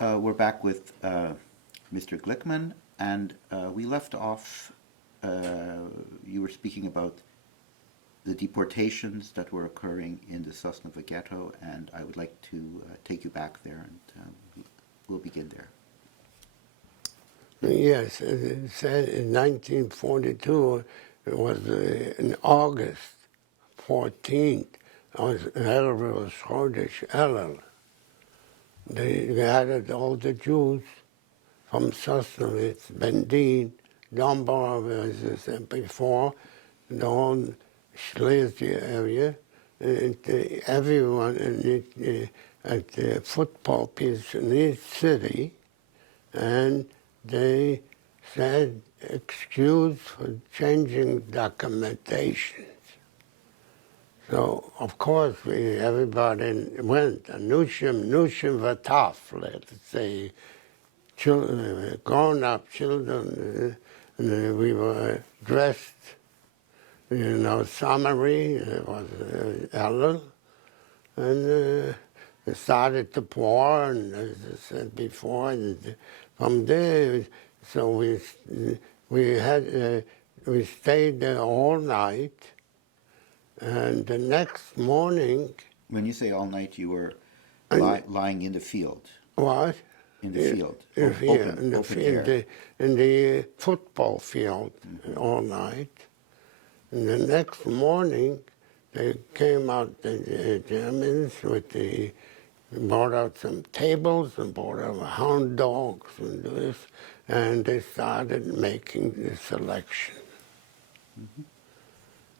We're back with Mr. Glickman, and we left off. You were speaking about the deportations that were occurring in the Sosnovo ghetto, and I would like to take you back there, and we'll begin there. Yes, it said in 1942, it was in August 14th, was Elul Chodesh Elul. They gathered all the Jews from Sosnovitz, Bendin, Dombor, as I said before, the whole Silesia area, and everyone at the football pitch in each city, and they said excuse for changing documentations. So, of course, everybody went, Nushim Vataf, let's say, children, grown-up children, and we were dressed, summary, it was Elul, and it started to pour, and as I said before, and from there, so we stayed there all night, and the next morning. When you say all night, you were lying in the field. What? In the field. In the football field all night. And the next morning, they came out, the Germans, brought out some tables and brought out hound dogs and this, and they started making the selection. Mm-hmm.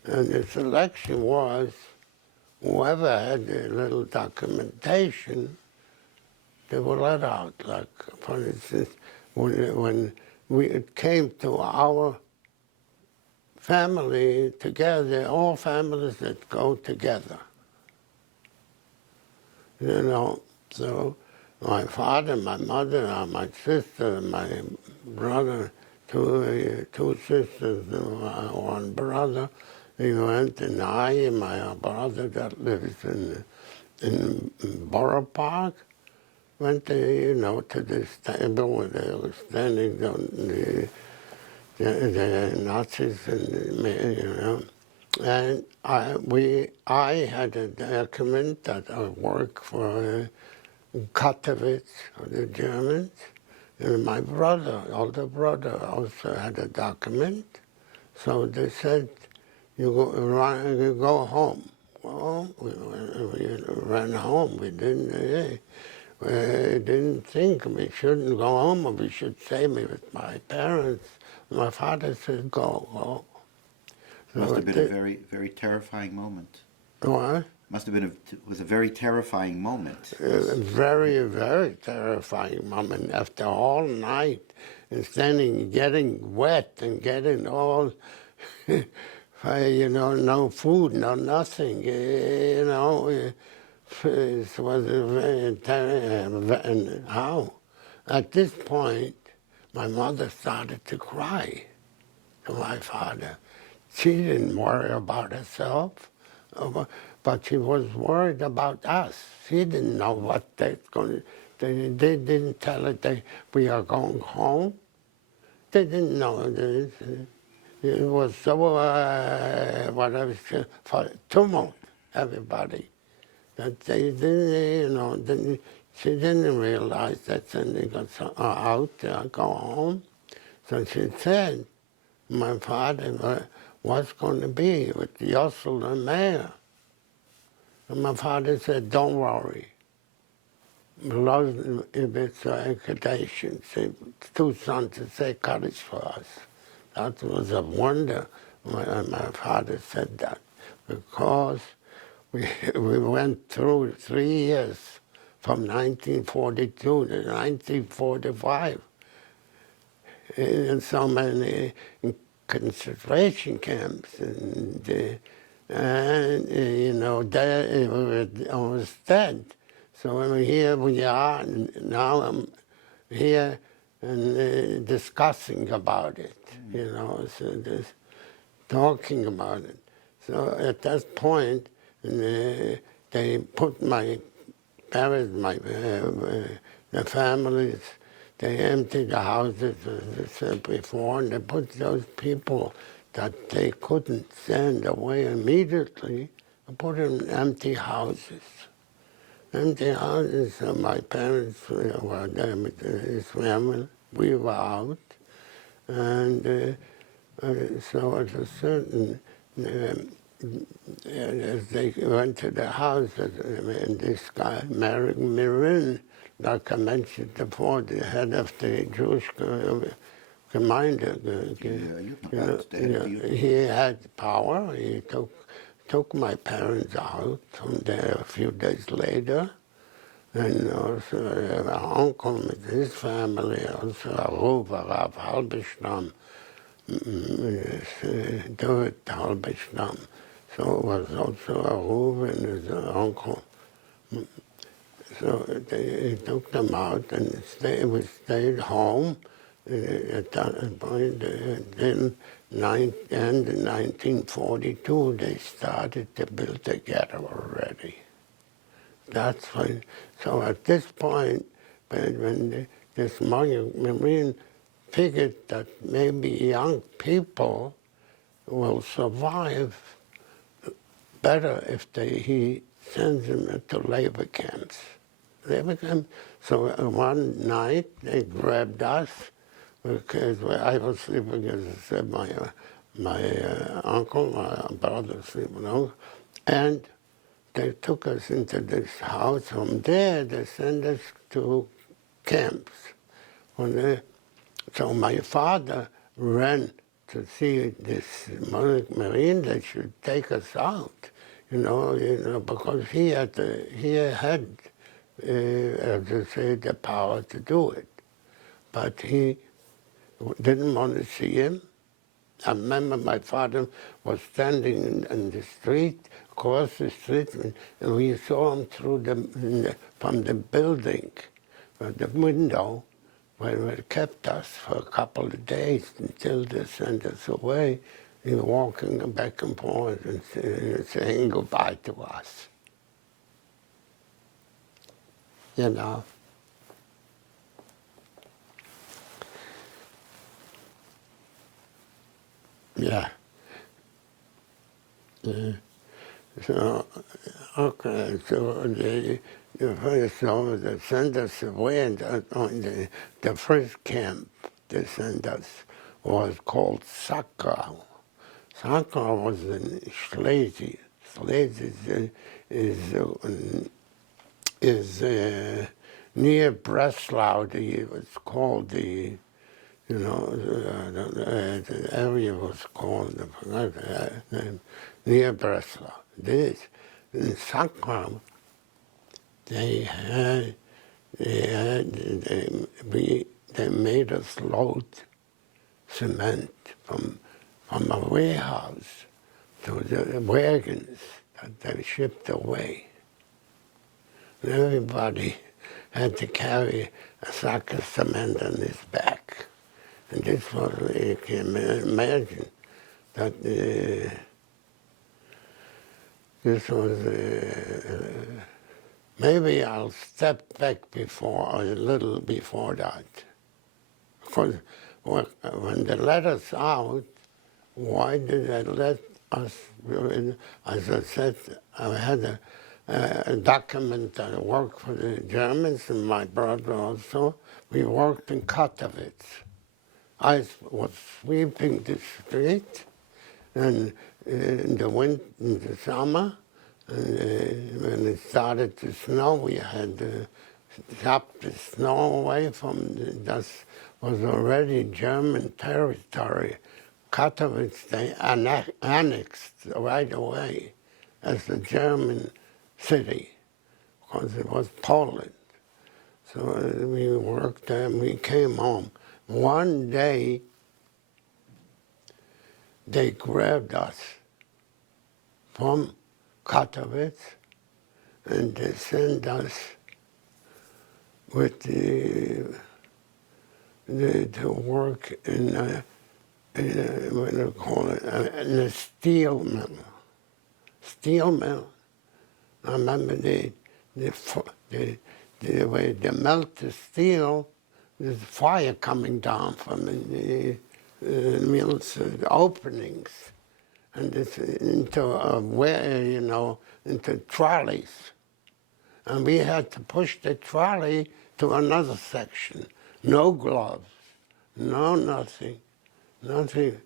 And the selection was, whoever had the little documentation, they were let out. Like, for instance, when it came to our family together, all families that go together. So my father, my mother, my sister, my brother, two sisters, one brother, we went, and I and my brother that lives in Borough Park, went to, to this table where they were standing on the Nazis, and I had a document that I worked for Katowice, the Germans, and my brother, older brother, also had a document. So they said, you go home. Well, we ran home. We didn't think we shouldn't go home, or we should stay with my parents. My father said, go. So must have been a very, very terrifying moment. What? Must have been was a very terrifying moment. A very, very terrifying moment. After all night and standing, getting wet and getting all, no food, no nothing, It was very terrible. And how? At this point, my mother started to cry to my father. She didn't worry about herself, but she was worried about us. She didn't know what they're going to. They didn't tell her we are going home. They didn't know. It was so, for tumult, everybody, that they didn't, she didn't realize that they got out, go home. So she said, my father was going to be with Yossel and Mayor. And my father said, don't worry. If it's accreditation, two sons to say Kaddish for us. That was a wonder when my father said that, because we went through 3 years from 1942 to 1945 in so many concentration camps, and there we were almost dead. So when here we are, and now I'm here and discussing about it, so just talking about it. So at that point, they put my parents, the families, they emptied the houses, as I said before, and they put those people that they couldn't send away immediately, and put them in empty houses. Empty houses, so my parents were there with his family, we were out, and so at a certain, as they went to the house, and this guy, Marek Mirin, like I mentioned before, the head of the Jewish Gemeinde, he had power. He took my parents out from there a few days later, and also our uncle with his family, also a Ruber, Rav Halberstam, David Halberstam. So it was also a Ruber and his uncle. So they took them out, and we stayed home at that point. Then, end in 1942, they started to build the ghetto already. That's when, so at this point, when this Marine figured that maybe young people will survive better if he sends them into labor camps. So one night they grabbed us because I was sleeping, as I said, my uncle, my brother sleeping, and they took us into this house. From there, they sent us to camps. So my father ran to see this Marine that should take us out, because he had, as I say, the power to do it. But he didn't want to see him. I remember my father was standing in the street, across the street, and we saw him from the building, the window, where they kept us for a couple of days until they sent us away. He was walking back and forth and saying goodbye to us. Yeah. So, okay, so they sent us away, and the first camp they sent us was called Sakra. Sakra was in Schleswig. Schleswig is near Breslau. It was called the area was called, I forgot the name, near Breslau. This, in Sakra, they made us load cement from a warehouse to the wagons that they shipped away. And everybody had to carry a sack of cement on his back. And this was, you can imagine that this was, maybe I'll step back a little before that. Because when they let us out, why did they let us, as I said, I had a document that I worked for the Germans, and my brother also. We worked in Katowice. I was sweeping the street, and in the summer, when it started to snow, we had to chop the snow away that was already German territory. Katowice, they annexed right away as a German city, because it was Poland. So we worked there, and we came home. One day, they grabbed us from Katowice, and they sent us to work in what do you call it, in a steel mill. Steel mill. I remember the the way they melt the steel, there's fire coming down from the mills, the openings, and it's into into trolleys. And we had to push the trolley to another section. No gloves, no nothing, nothing.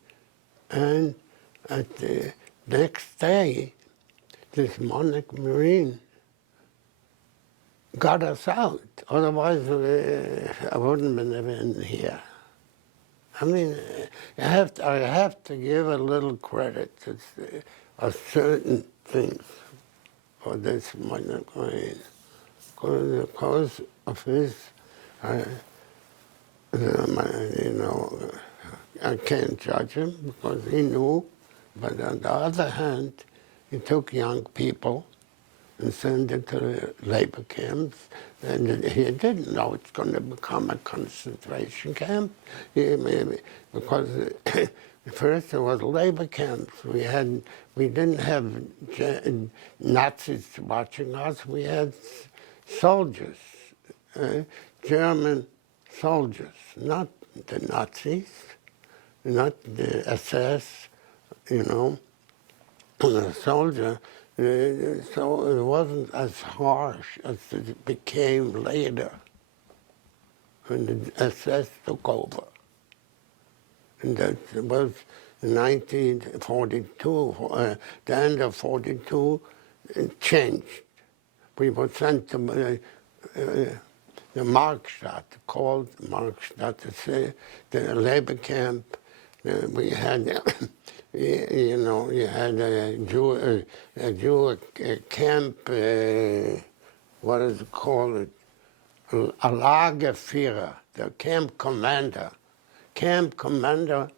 And at the next day, this Monarch Marine got us out. Otherwise, I wouldn't have been in here. I mean, I have to give a little credit to certain things for this Monarch Marine. Because of his, I can't judge him because he knew. But on the other hand, he took young people and sent them to the labor camps. And he didn't know it's going to become a concentration camp. Because first there was labor camps. We didn't have Nazis watching us. We had soldiers, German soldiers, not the Nazis, not the SS, a soldier. So it wasn't as harsh as it became later when the SS took over. And that was in 1942, the end of 42, it changed. We were sent to the Markstadt, called Markstadt, the labor camp. We had, you had a Jewish camp, what is it called? A Lagerführer, the camp commander. Camp commander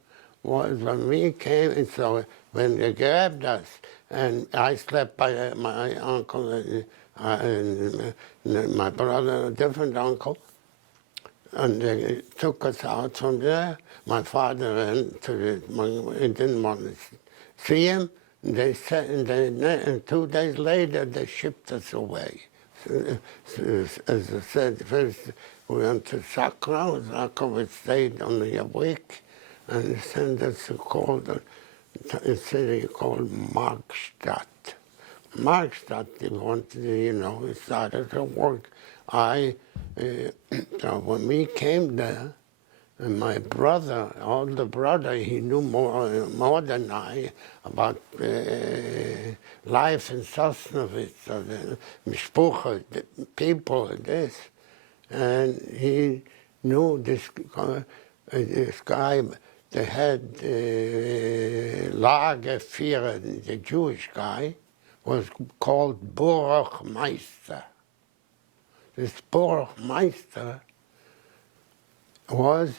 was when we came, and so when they grabbed us, and I slept by my uncle and my brother, a different uncle, and they took us out from there. My father went to he didn't want to see him. And they said, and 2 days later, they shipped us away. So, as I said, first we went to Sakra. We stayed only a week, and they sent us to a city called Markstadt. Markstadt, they wanted, we started to work. So when we came there, and my brother, older brother, he knew more than I about life in Sosnovitz, the mishpucha, the people, this. And he knew this guy, the head Lagerführer, the Jewish guy, was called Burgmeister. This Burgmeister was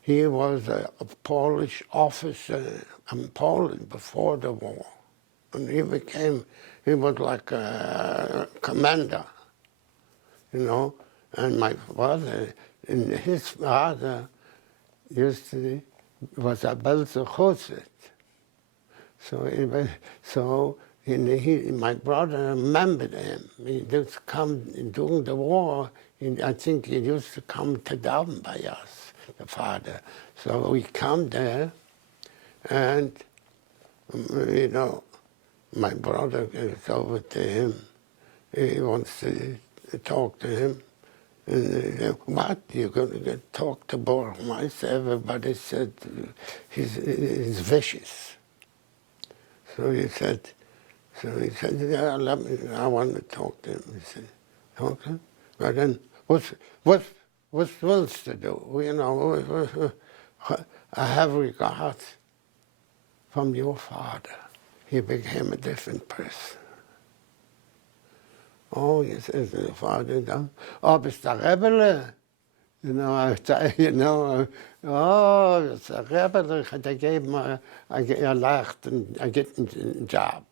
he was a Polish officer in Poland before the war. And he was like a commander, And my father, and his father was a Belzer. My brother remembered him. He used to come during the war. I think he used to come to down by us, the father. So we come there, and my brother goes over to him. He wants to talk to him. And what? You're going to talk to Burgmeister? Everybody said he's vicious. So he said, yeah, I want to talk to him. He said, okay. But then, what's else to do? I have regards from your father. He became a different person. Oh, he says, the father, bist du Rebelle? Oh, it's a rebel. They gave him I laughed and I get a job.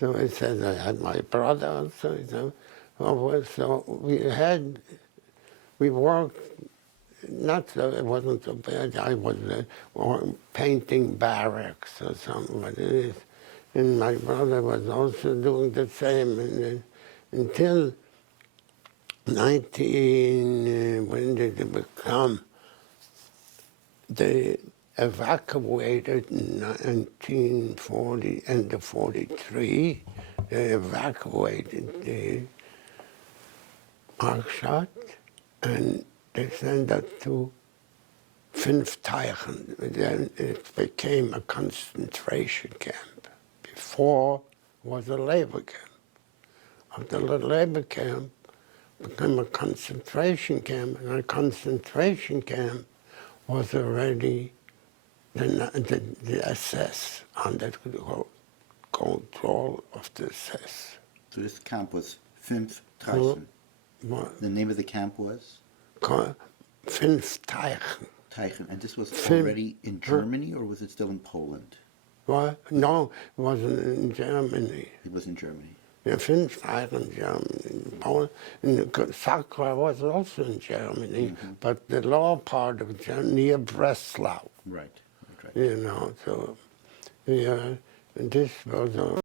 So he said, I had my brother also. So we worked, not so, it wasn't so bad. I was painting barracks or something, but and my brother was also doing the same until when did it become? They evacuated in 1940, end of 43. They evacuated the Argstadt and they sent that to Teichen. Then it became a concentration camp. Before was a labor camp. After the labor camp became a concentration camp, and a concentration camp was already the SS under control of the SS. So this camp was Teichen. The name of the camp was? Teichen. Teichen. And this was already in Germany, or was it still in Poland? What? No, it wasn't in Germany. It was in Germany. Yeah, Teichen, Germany. Poland. And Sakra was also in Germany, but the lower part of Germany, near Breslau. Right. You know, so, yeah, this was a